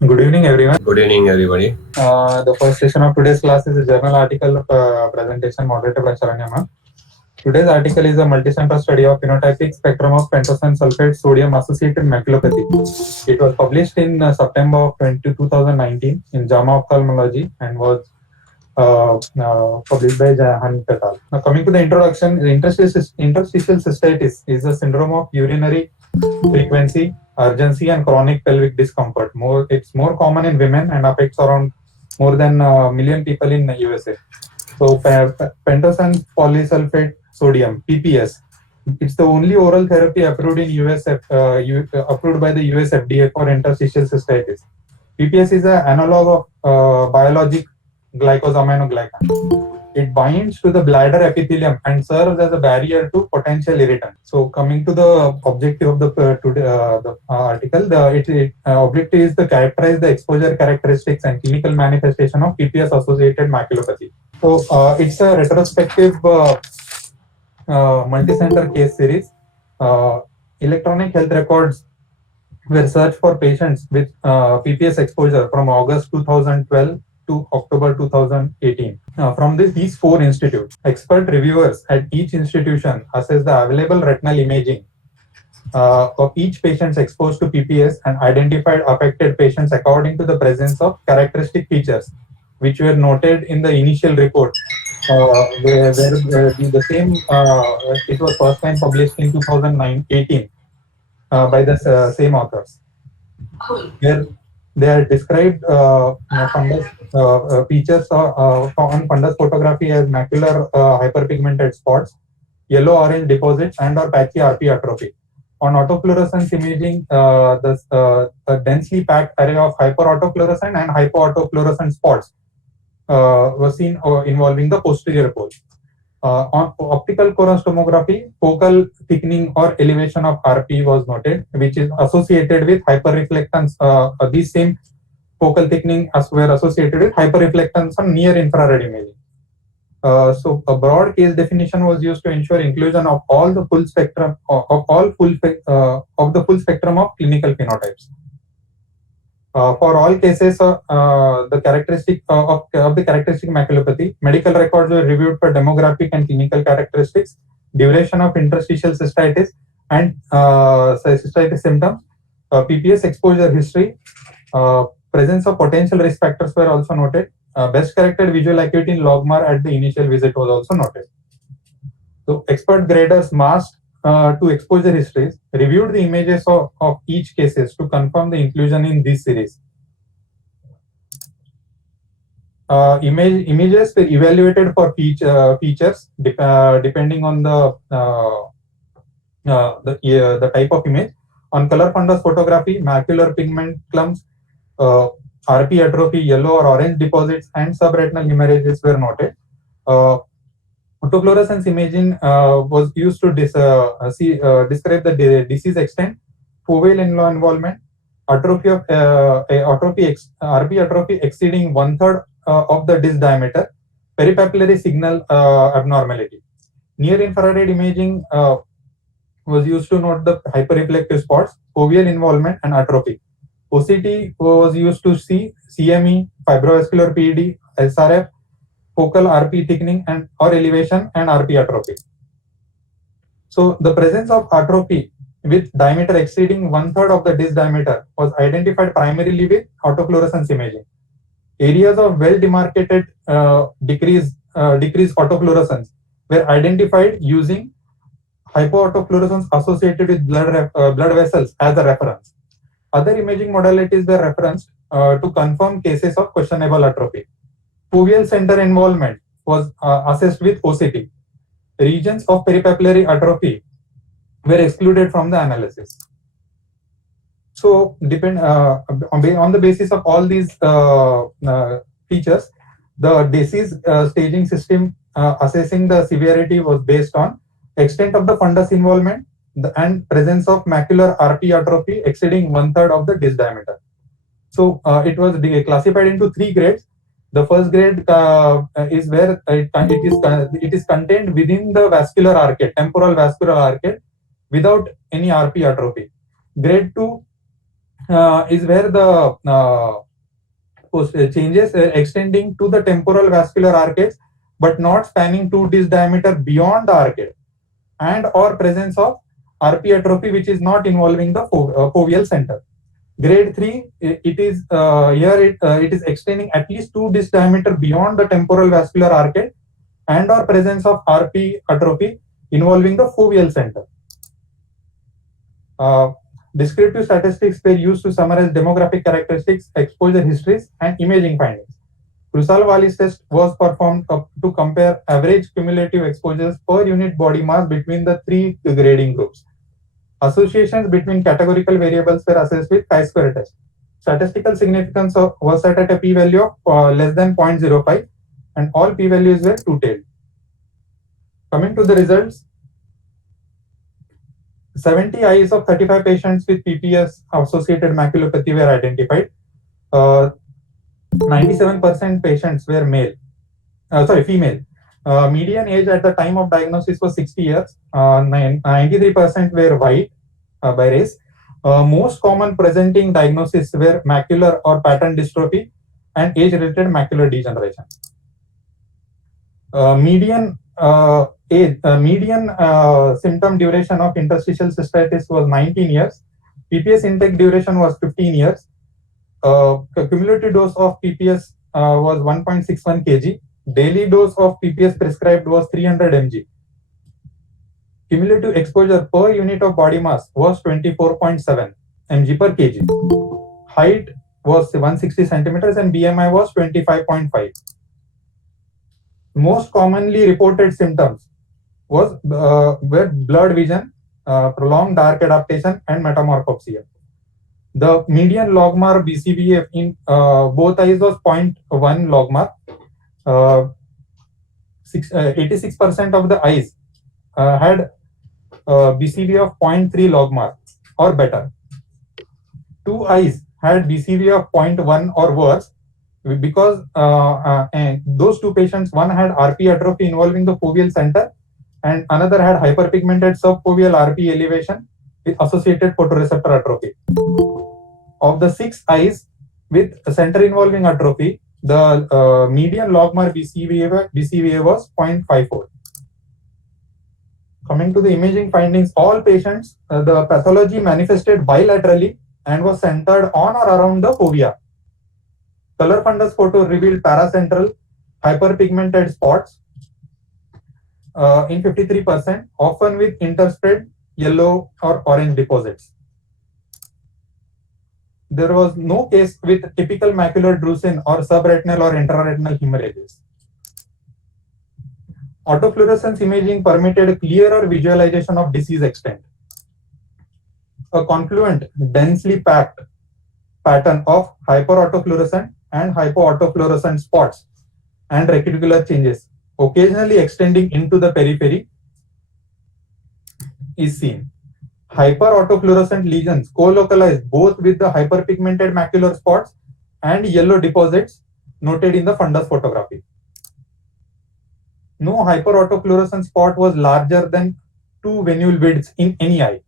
Good evening, everyone. Good evening, everybody. The first session of today's class is a journal article presentation moderated by Sharanya ma'am. Today's article is a multicenter study of phenotypic spectrum of pentosan sulfate sodium associated maculopathy. It was published in September of 2019 in JAMA Ophthalmology and was published by Jahan et al. Now, coming to the introduction, the interstitial cystitis is a syndrome of urinary frequency, urgency, and chronic pelvic discomfort. It's more common in women and affects around more than a million people in the USA. So, pentosan polysulfate sodium (PPS). It's the only oral therapy approved in approved by the US FDA for interstitial cystitis. PPS is an analog of biologic glycosaminoglycan. It binds to the bladder epithelium and serves as a barrier to potential irritant. So, coming to the objective of the article, the objective is to characterize the exposure characteristics and clinical manifestation of PPS-associated maculopathy. So, it's a retrospective multi-center case series. Electronic health records were searched for patients with PPS exposure from August 2012 to October 2018. From these four institutes, expert reviewers at each institution assessed the available retinal imaging of each patient exposed to PPS and identified affected patients according to the presence of characteristic features, which were noted in the initial report. Where the same, it was first time published in 2018 by the same authors. Where they are described fundus features on fundus photography as macular hyperpigmented spots, yellow-orange deposits, and/or patchy RP atrophy. On autofluorescence imaging, a densely packed array of hyperautofluorescent and hypoautofluorescent spots was seen involving the posterior pole. On optical coherence tomography, focal thickening or elevation of RP was noted, which is associated with hyperreflectance. These same focal thickening were associated with hyperreflectance on near infrared imaging. So a broad case definition was used to ensure inclusion of all the full spectrum of the full spectrum of clinical phenotypes. For all cases, the characteristic of the characteristic maculopathy, medical records were reviewed for demographic and clinical characteristics, duration of interstitial cystitis, and cystitis symptoms, PPS exposure history, presence of potential risk factors were also noted. Best corrected visual acuity in logMAR at the initial visit was also noted. So expert graders masked to exposure histories, reviewed the images of each cases to confirm the inclusion in this series. Images were evaluated for features depending on the type of image. On color fundus photography, macular pigment clumps, RP atrophy, yellow or orange deposits, and subretinal hemorrhages were noted. Autofluorescence imaging was used to describe the disease extent, foveal involvement, atrophy of RP atrophy exceeding 1/3 of the disc diameter, peripapillary signal abnormality. Near infrared imaging was used to note the hyperreflective spots, foveal involvement, and atrophy. OCT was used to see CME, fibrovascular PED, SRF, focal RP thickening and or elevation, and RP atrophy. So the presence of atrophy with diameter exceeding 1/3 of the disc diameter was identified primarily with autofluorescence imaging. Areas of well demarcated decreased autofluorescence were identified using hypoautofluorescence associated with blood vessels as a reference. Other imaging modalities were referenced to confirm cases of questionable atrophy. Foveal center involvement was assessed with OCT. Regions of peripapillary atrophy were excluded from the analysis. So, on the basis of all these features, the disease staging system assessing the severity was based on extent of the fundus involvement and presence of macular RP atrophy exceeding 1/3 of the disc diameter. So it was classified into 3 grades. The first grade is where it is contained within the vascular arcade, temporal vascular arcade, without any RP atrophy. Grade 2 is where the changes extending to the temporal vascular arcades, but not spanning to disc diameter beyond the arcade, and or presence of RP atrophy which is not involving the foveal center. Grade 3, it is it is extending at least 2 disc diameter beyond the temporal vascular arcade, and or presence of RP atrophy involving the foveal center. Descriptive statistics were used to summarize demographic characteristics, exposure histories, and imaging findings. Krusal-Wallis test was performed to compare average cumulative exposures per unit body mass between the 3 grading groups. Associations between categorical variables were assessed with chi-square test. Statistical significance was set at a p-value of less than 0.05, and all p-values were two-tailed. Coming to the results, 70 eyes of 35 patients with PPS associated maculopathy were identified. 97% patients were female. Median age at the time of diagnosis was 60 years. 93% were white by race. Most common presenting diagnoses were macular or pattern dystrophy and age-related macular degeneration. Median symptom duration of interstitial cystitis was 19 years. PPS intake duration was 15 years. Cumulative dose of PPS was 1.61 kg. Daily dose of PPS prescribed was 300 mg. Cumulative exposure per unit of body mass was 24.7 mg per kg. Height was 160 centimeters and BMI was 25.5. Most commonly reported symptoms were blurred vision, prolonged dark adaptation, and metamorphopsia. The median logMAR BCVA in both eyes was 0.1 logMAR. 86% of the eyes had BCVA of 0.3 logMAR or better. 2 eyes had BCVA of 0.1 or worse, because and those 2 patients, one had RP atrophy involving the foveal center, and another had hyperpigmented subfoveal RP elevation with associated photoreceptor atrophy. Of the 6 eyes with center involving atrophy, the median logMAR BCVA was 0.54. Coming to the imaging findings, all patients, the pathology manifested bilaterally and was centered on or around the fovea. Color fundus photo revealed paracentral hyperpigmented spots in 53%, often with interspread yellow or orange deposits. There was no case with typical macular drusen or subretinal or intraretinal hemorrhages. Autofluorescence imaging permitted clearer visualization of disease extent. A confluent, densely packed pattern of hyperautofluorescent and hypoautofluorescent spots and reticular changes, occasionally extending into the periphery, is seen. Hyperautofluorescent lesions co-localized both with the hyperpigmented macular spots and yellow deposits noted in the fundus photography. No hyperautofluorescent spot was larger than 2 venule widths in any eye.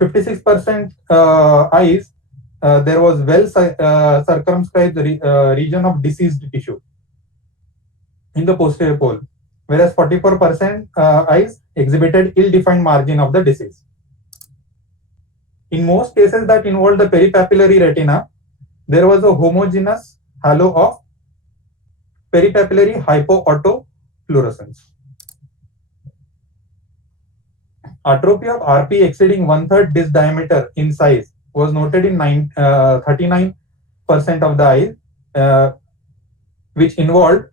56% eyes, there was well circumscribed region of diseased tissue in the posterior pole, whereas 44% eyes exhibited ill-defined margin of the disease. In most cases that involved the peripapillary retina, there was a homogeneous halo of peripapillary hypoautofluorescence. Atrophy of RP exceeding 1/3 disc diameter in size was noted in 39% of the eyes, which involved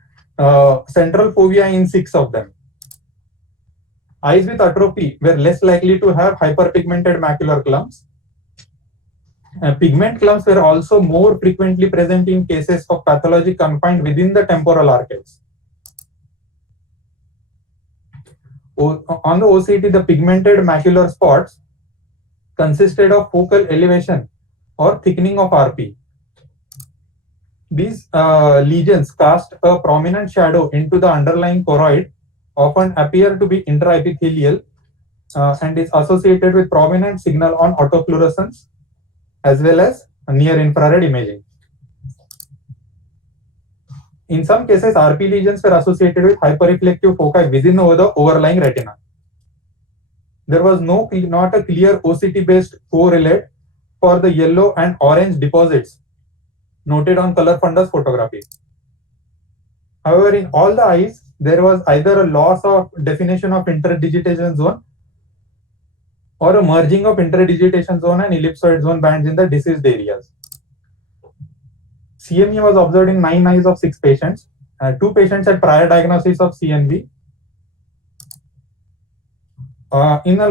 central fovea in 6 of them. Eyes with atrophy were less likely to have hyperpigmented macular clumps. Pigment clumps were also more frequently present in cases of pathology confined within the temporal arcades. On the OCT, the pigmented macular spots consisted of focal elevation or thickening of RP. These lesions cast a prominent shadow into the underlying choroid, often appear to be intraepithelial, and is associated with prominent signal on autofluorescence as well as near infrared imaging. In some cases, RP lesions were associated with hyperreflective foci within the overlying retina. There was not a clear OCT-based correlate for the yellow and orange deposits noted on color fundus photography. However, in all the eyes, there was either a loss of definition of interdigitation zone or a merging of interdigitation zone and ellipsoid zone bands in the diseased areas. CME was observed in 9 eyes of 6 patients. 2 patients had prior diagnosis of CNV. In the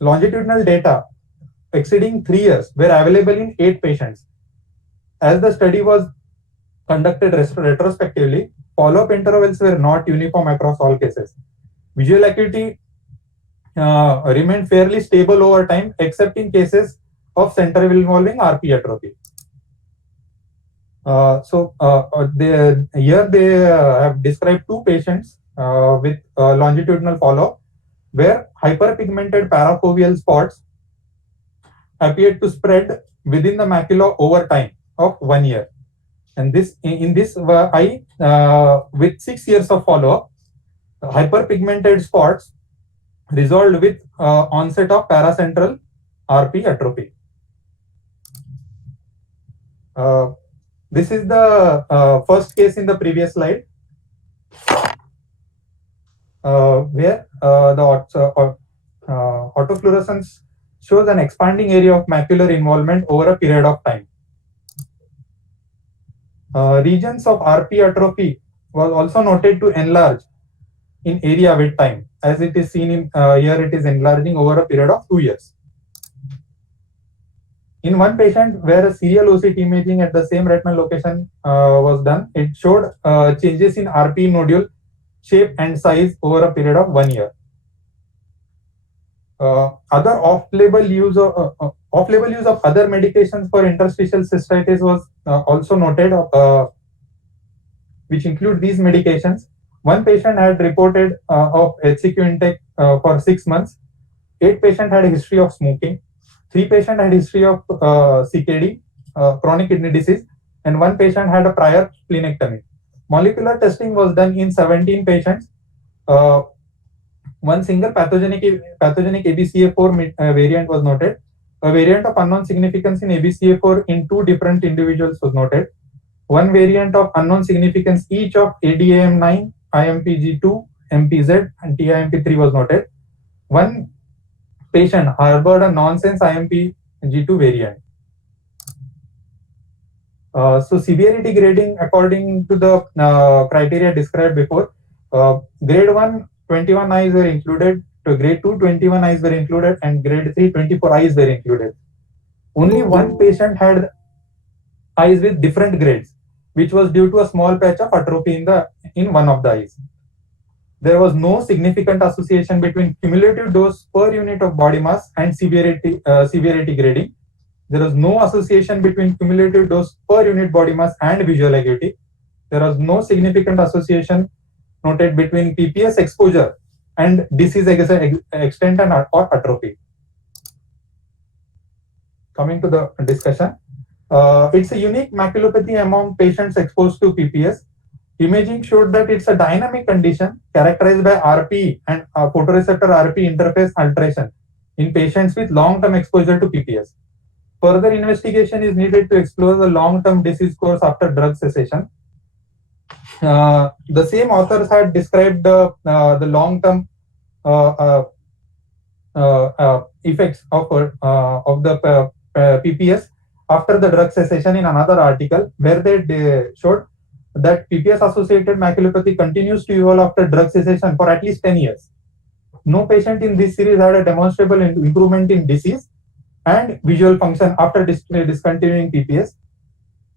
longitudinal data exceeding 3 years were available in 8 patients. As the study was conducted retrospectively, follow-up intervals were not uniform across all cases. Visual acuity remained fairly stable over time, except in cases of center involving RP atrophy. Here they have described 2 patients with longitudinal follow-up where hyperpigmented parafoveal spots appeared to spread within the macula over time of 1 year. And in this eye, with 6 years of follow-up, hyperpigmented spots resolved with onset of paracentral RP atrophy. This is the first case in the previous slide, where the autofluorescence shows an expanding area of macular involvement over a period of time. Regions of RP atrophy was also noted to enlarge in area with time, as it is seen in here. It is enlarging over a period of 2 years. In one patient where a serial OCT imaging at the same retinal location was done, it showed changes in RP nodule shape and size over a period of 1 year. Other off-label use of other medications for interstitial cystitis was also noted, which include these medications. One patient had reported of HCQ intake for 6 months. 8 patients had a history of smoking. 3 patients had a history of CKD, chronic kidney disease, and 1 patient had a prior splenectomy. Molecular testing was done in 17 patients. One single pathogenic ABCA4 variant was noted. A variant of unknown significance in ABCA4 in 2 different individuals was noted. One variant of unknown significance each of ADAM9, IMPG2, MPZ, and TIMP3 was noted. One patient harbored a nonsense IMPG2 variant. So severity grading according to the criteria described before. Grade 1, 21 eyes were included. To grade 2, 21 eyes were included, and grade 3, 24 eyes were included. Only one patient had eyes with different grades, which was due to a small patch of atrophy in one of the eyes. There was no significant association between cumulative dose per unit of body mass and severity grading. There was no association between cumulative dose per unit body mass and visual acuity. There was no significant association noted between PPS exposure and disease extent and or atrophy. Coming to the discussion, it's a unique maculopathy among patients exposed to PPS. Imaging showed that it's a dynamic condition characterized by RP and photoreceptor RP interface alteration in patients with long-term exposure to PPS. Further investigation is needed to explore the long-term disease course after drug cessation. The same authors had described the long-term effects of the PPS after the drug cessation in another article, where they showed that PPS-associated maculopathy continues to evolve after drug cessation for at least 10 years. No patient in this series had a demonstrable improvement in disease and visual function after discontinuing PPS.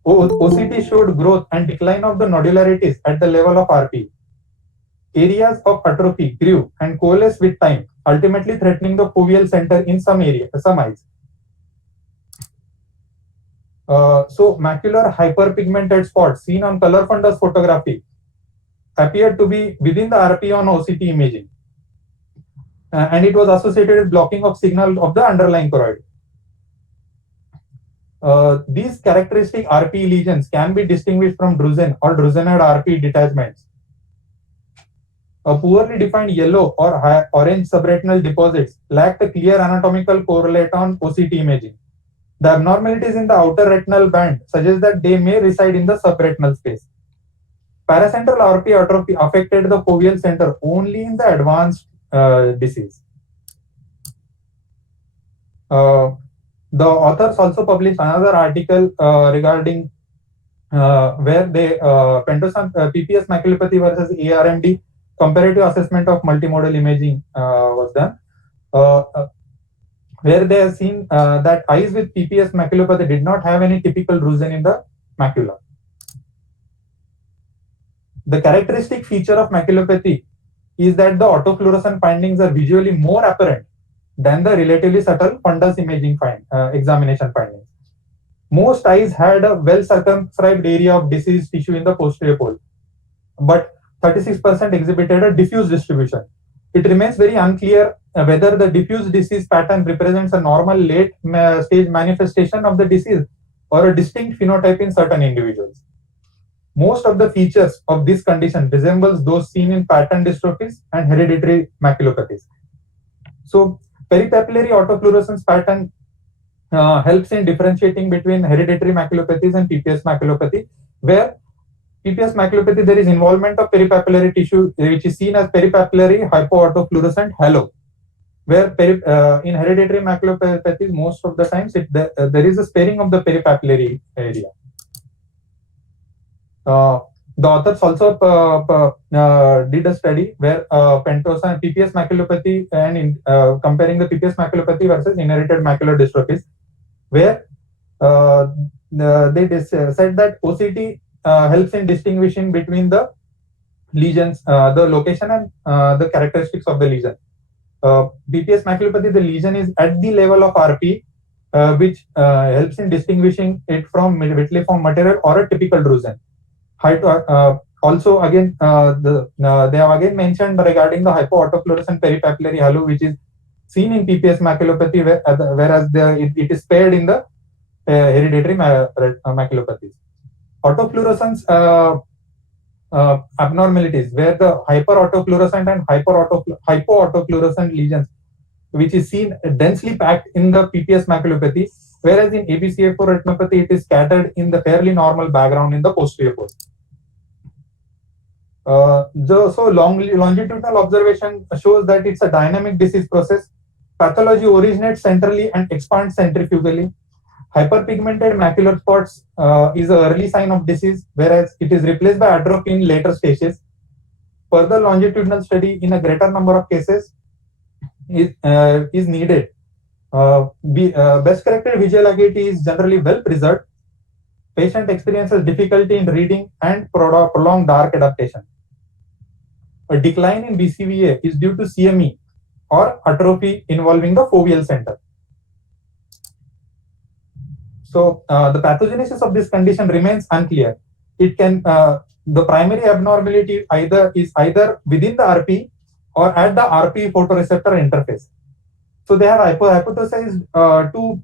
OCT showed growth and decline of the nodularities at the level of RP. Areas of atrophy grew and coalesced with time, ultimately threatening the foveal center in some eyes. So macular hyperpigmented spots seen on color fundus photography appeared to be within the RP on OCT imaging, and it was associated with blocking of signal of the underlying choroid. These characteristic RP lesions can be distinguished from drusen or drusenoid RP detachments. A poorly defined yellow or orange subretinal deposits lack the clear anatomical correlate on OCT imaging. The abnormalities in the outer retinal band suggest that they may reside in the subretinal space. Paracentral RP atrophy affected the foveal center only in the advanced disease. The authors also published another article regarding where they pentosan PPS maculopathy versus ARMD comparative assessment of multimodal imaging was done, where they have seen that eyes with PPS maculopathy did not have any typical drusen in the macula. The characteristic feature of maculopathy is that the autofluorescent findings are visually more apparent than the relatively subtle fundus imaging examination findings. Most eyes had a well circumscribed area of diseased tissue in the posterior pole, but 36% exhibited a diffuse distribution. It remains very unclear whether the diffuse disease pattern represents a normal late stage manifestation of the disease or a distinct phenotype in certain individuals. Most of the features of this condition resembles those seen in pattern dystrophies and hereditary maculopathies. So, peripapillary autofluorescence pattern helps in differentiating between hereditary maculopathies and PPS maculopathy, where PPS maculopathy there is involvement of peripapillary tissue, which is seen as peripapillary hypoautofluorescent halo, where in hereditary maculopathies most of the times there is a sparing of the peripapillary area. The authors also did a study where pentosan PPS maculopathy and comparing the PPS maculopathy versus inherited macular dystrophies, where they said that OCT helps in distinguishing between the lesions, the location and the characteristics of the lesion. PPS maculopathy, the lesion is at the level of RP, which helps in distinguishing it from vitiliform material or a typical drusen. Also, again, they have again mentioned regarding the hypoautofluorescent peripapillary halo, which is seen in PPS maculopathy, whereas it is spared in the hereditary maculopathies. Autofluorescence abnormalities, where the hyperautofluorescent and hypoautofluorescent lesions, which is seen densely packed in the PPS maculopathy, whereas in ABCA4 retinopathy, it is scattered in the fairly normal background in the posterior pole. So longitudinal observation shows that it's a dynamic disease process. Pathology originates centrally and expands centrifugally. Hyperpigmented macular spots is an early sign of disease, whereas it is replaced by atrophy in later stages. Further longitudinal study in a greater number of cases is needed. Best corrected visual acuity is generally well preserved. Patient experiences difficulty in reading and prolonged dark adaptation. A decline in BCVA is due to CME or atrophy involving the foveal center. So the pathogenesis of this condition remains unclear. It can the primary abnormality is either within the RP or at the RP photoreceptor interface. So they have hypothesized two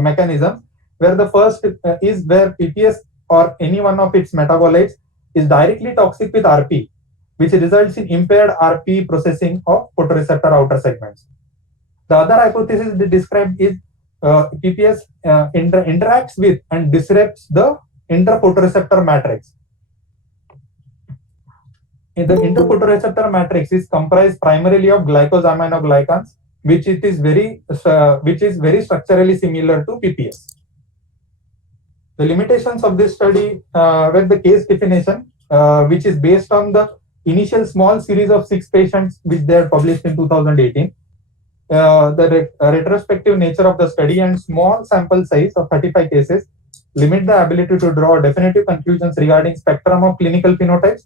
mechanisms, where the first is where PPS or any one of its metabolites is directly toxic with RP, which results in impaired RP processing of photoreceptor outer segments. The other hypothesis they described is PPS interacts with and disrupts the interphotoreceptor matrix. In the interphotoreceptor matrix is comprised primarily of glycosaminoglycans, which is very structurally similar to PPS. The limitations of this study were the case definition, which is based on the initial small series of 6 patients which they had published in 2018. The retrospective nature of the study and small sample size of 35 cases limit the ability to draw definitive conclusions regarding spectrum of clinical phenotypes,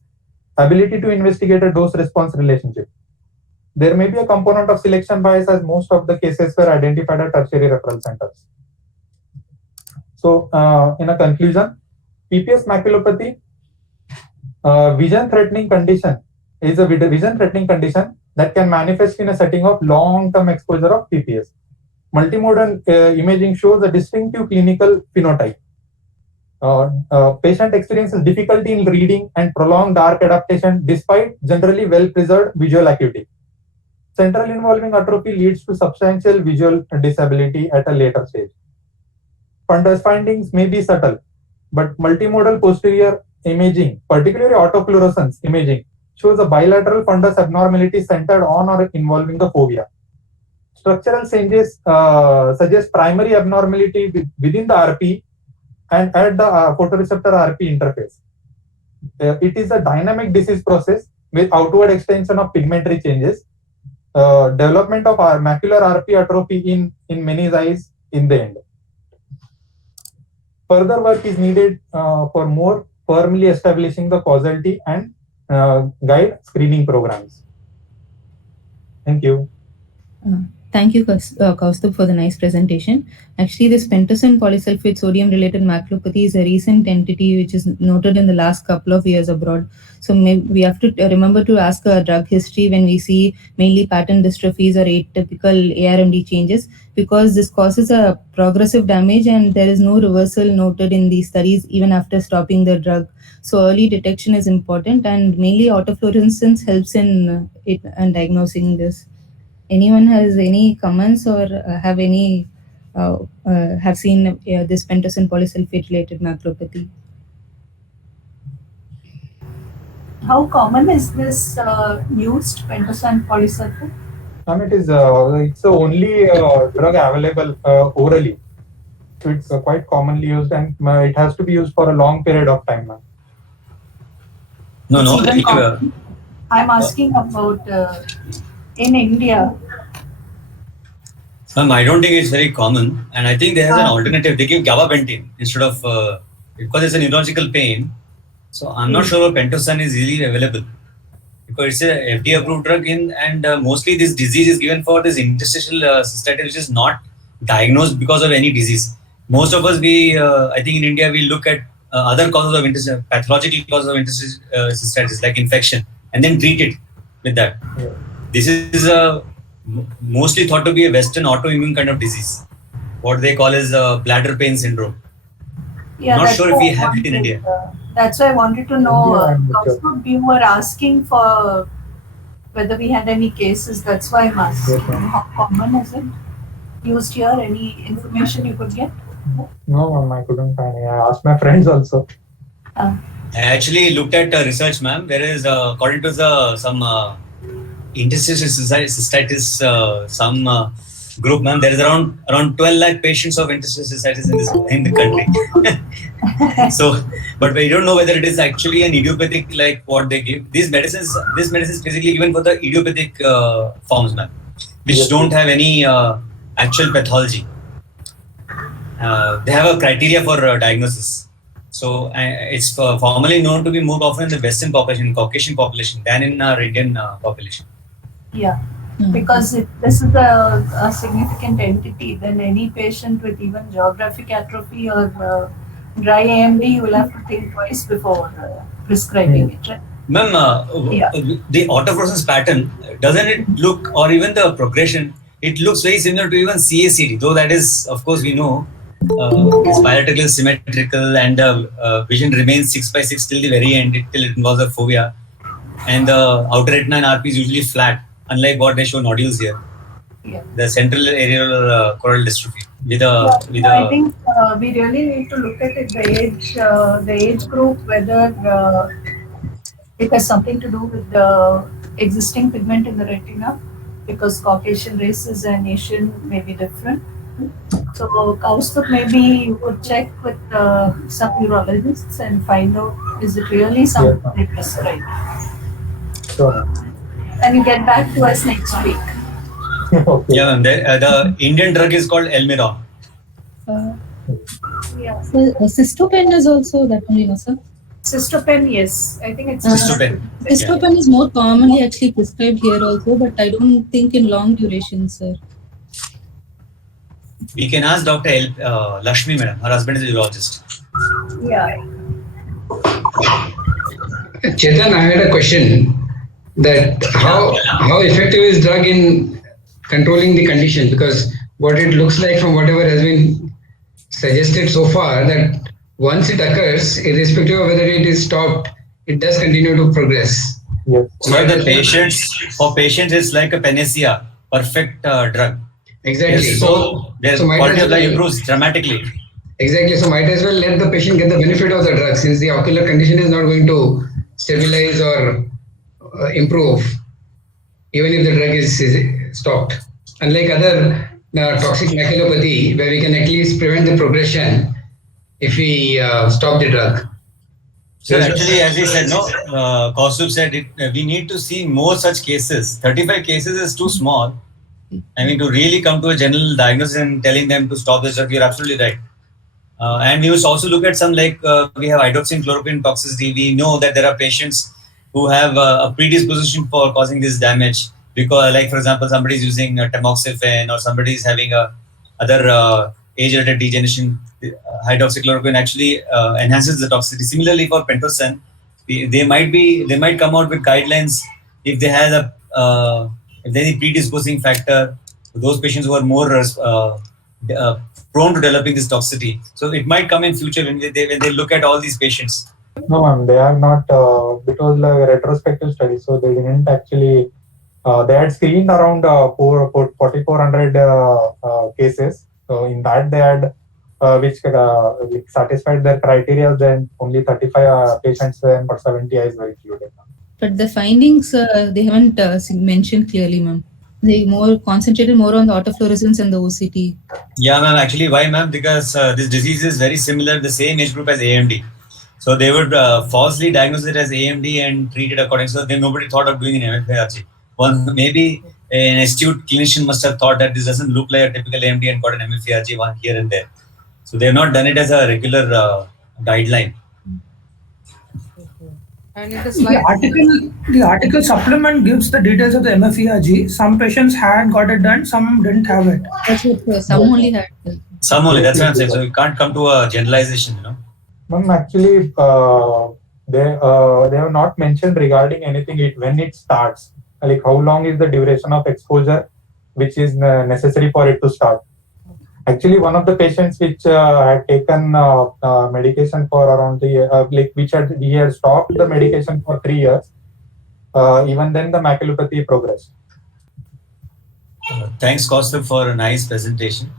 ability to investigate a dose-response relationship. There may be a component of selection bias, as most of the cases were identified at tertiary referral centers. So, in a conclusion, PPS maculopathy, vision-threatening condition, is a vision-threatening condition that can manifest in a setting of long-term exposure of PPS. Multimodal imaging shows a distinctive clinical phenotype. Patient experiences difficulty in reading and prolonged dark adaptation despite generally well-preserved visual acuity. Central involving atrophy leads to substantial visual disability at a later stage. Fundus findings may be subtle, but multimodal posterior imaging, particularly autofluorescence imaging, shows a bilateral fundus abnormality centered on or involving the fovea. Structural changes suggest primary abnormality within the RP and at the photoreceptor RP interface. It is a dynamic disease process with outward extension of pigmentary changes, development of macular RP atrophy in many eyes in the end. Further work is needed for more firmly establishing the causality and guide screening programs. Thank you. Thank you, Kaustubh, for the nice presentation. Actually, this pentosan polysulfate sodium-related maculopathy is a recent entity which is noted in the last couple of years abroad. So we have to remember to ask a drug history when we see mainly pattern dystrophies or atypical ARMD changes, because this causes a progressive damage and there is no reversal noted in these studies even after stopping the drug. So early detection is important, and mainly autofluorescence helps in diagnosing this. Anyone has any comments or have seen this pentosan polysulfate related maculopathy? How common is this used pentosan polysulfate? It is it's the only drug available orally. So it's quite commonly used, and it has to be used for a long period of time. No. I'm asking about in India. I don't think it's very common, and I think there is an alternative. They give gabapentin instead of because it's a neurological pain. So I'm not sure pentosan is easily available because it's a FDA approved drug and mostly this disease is given for this interstitial cystitis, which is not diagnosed because of any disease. Most of us, I think in India, we look at other causes of pathological causes of interstitial cystitis like infection and then treat it with that. Yeah. This is mostly thought to be a Western autoimmune kind of disease. What they call is bladder pain syndrome. Yeah, not sure if we have it in India. That's why I wanted to know, you were asking for whether we had any cases. That's why I'm asking. How common is it used here? Any information you could get? No, I couldn't find it. I asked my friends also. I actually looked at research, ma'am. There is, according to some interstitial cystitis, some group, ma'am, there is around 12 lakh patients of interstitial cystitis in the country. So, but we don't know whether it is actually an idiopathic like what they give. This medicine is basically given for the idiopathic forms, ma'am, which don't have any actual pathology. They have a criteria for diagnosis. So it's formally known to be more often in the Western population, Caucasian population, than in our Indian population. Yeah, because if this is a significant entity, then any patient with even geographic atrophy or dry AMD, you will have to think twice before prescribing it, right? Ma'am, the autofluorescence pattern, doesn't it look, or even the progression, it looks very similar to even CACD, though that is, of course, we know, it's bilateral, symmetrical, and vision remains 6x6 till the very end, till it involves the fovea. And the outer retina and RP is usually flat, unlike what they show nodules here. Yeah. The central areal choroidal dystrophy. I think we really need to look at it, the age group, whether it has something to do with the existing pigment in the retina, because Caucasian races and Asian may be different. So Kaustubh, maybe you could check with some neurologists and find out, is it really something they prescribe? Sure. And you get back to us next week. Okay. Yeah, the Indian drug is called Elmiron. Yeah. So Cystopen is also that one, you know, sir? Cystopen, yes. I think it's Cystopen. Cystopen is more commonly actually prescribed here also, but I don't think in long duration, sir. We can ask Dr. Lakshmi, madam. Her husband is a urologist. Yeah. Chetan, I had a question that how effective is drug in controlling the condition, because what it looks like from whatever has been suggested so far, that once it occurs, irrespective of whether it is stopped, it does continue to progress. Yes. So for patients, it's like a panacea, perfect drug. Exactly. Yes, so their might quality as of life well- improves dramatically. Exactly. So might as well let the patient get the benefit of the drug, since the ocular condition is not going to stabilize or improve, even if the drug is stopped. Unlike other toxic maculopathy, where we can at least prevent the progression if we stop the drug. So actually, as he said, no, Kaustubh said it. We need to see more such cases. 35 cases is too small. I mean, to really come to a general diagnosis and telling them to stop this drug, you're absolutely right. And we must also look at some like we have hydroxychloroquine toxicity. We know that there are patients who have a predisposition for causing this damage because, like for example, somebody is using tamoxifen or somebody is having other age-related degeneration. Hydroxychloroquine actually enhances the toxicity. Similarly, for pentosan, they might come out with guidelines if they have if there is a predisposing factor. Those patients who are more prone to developing this toxicity. So it might come in future when they look at all these patients. No, ma'am, they are not. It was like a retrospective study, so they didn't actually. They had screened around 4,400 cases. So in that, they had which satisfied their criteria. Then only 35 patients and for 70 eyes were included. But the findings they haven't mentioned clearly, ma'am. They more concentrated more on the autofluorescence and the OCT. Yeah, ma'am. Actually, why, ma'am? Because this disease is very similar, the same age group as AMD. So they would falsely diagnose it as AMD and treat it accordingly. So then nobody thought of doing an MFIRG. Maybe an astute clinician must have thought that this doesn't look like a typical AMD and got an MFIRG one here and there. So they have not done it as a regular guideline. And it is like the article supplement gives the details of the MFERG. Some patients had got it done, some didn't have it. That's what some only had. Some only, that's what I'm saying. So you can't come to a generalization, you know. Ma'am, actually, they have not mentioned regarding anything when it starts. Like how long is the duration of exposure, which is necessary for it to start. Actually, one of the patients which had taken medication for around we had stopped the medication for 3 years. Even then, the maculopathy progressed. Thanks, Kaustubh, for a nice presentation.